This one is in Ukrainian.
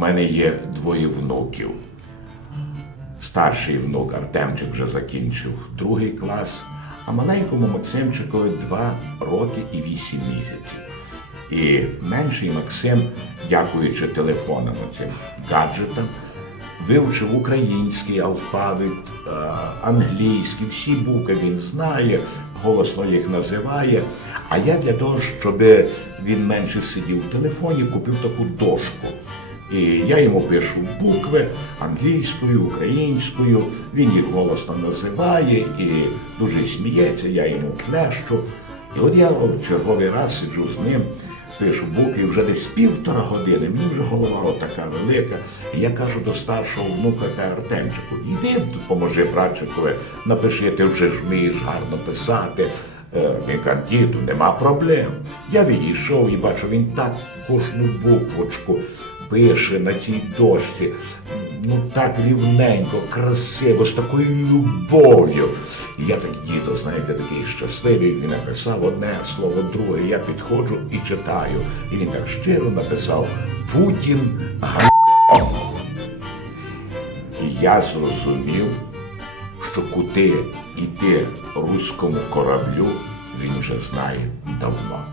мене є двоє внуків. Старший внук Артемчик вже закінчив другий клас, а маленькому Максимчикові два роки і вісім місяців. І менший Максим, дякуючи телефонам цим гаджетам, вивчив український алфавіт, е, англійський, всі букви він знає, голосно їх називає. А я для того, щоб він менше сидів в телефоні, купив таку дошку. І я йому пишу букви англійською, українською, він їх голосно називає і дуже сміється, я йому плещу. І от я в черговий раз сиджу з ним, пишу букви, вже десь півтора години, мені вже голова така велика. І я кажу до старшого внука та Артемчику, іди допоможи братчикові, напиши, ти вже ж вмієш гарно писати. Е, діду, нема проблем. Я відійшов і бачу, він так кожну буквочку пише на цій дошці. Ну так рівненько, красиво, з такою любов'ю. І я так, діду, знаєте, такий щасливий, він написав одне слово, друге, я підходжу і читаю. І він так щиро написав Путін га. І я зрозумів, що куди йти руському кораблю, він вже знає давно.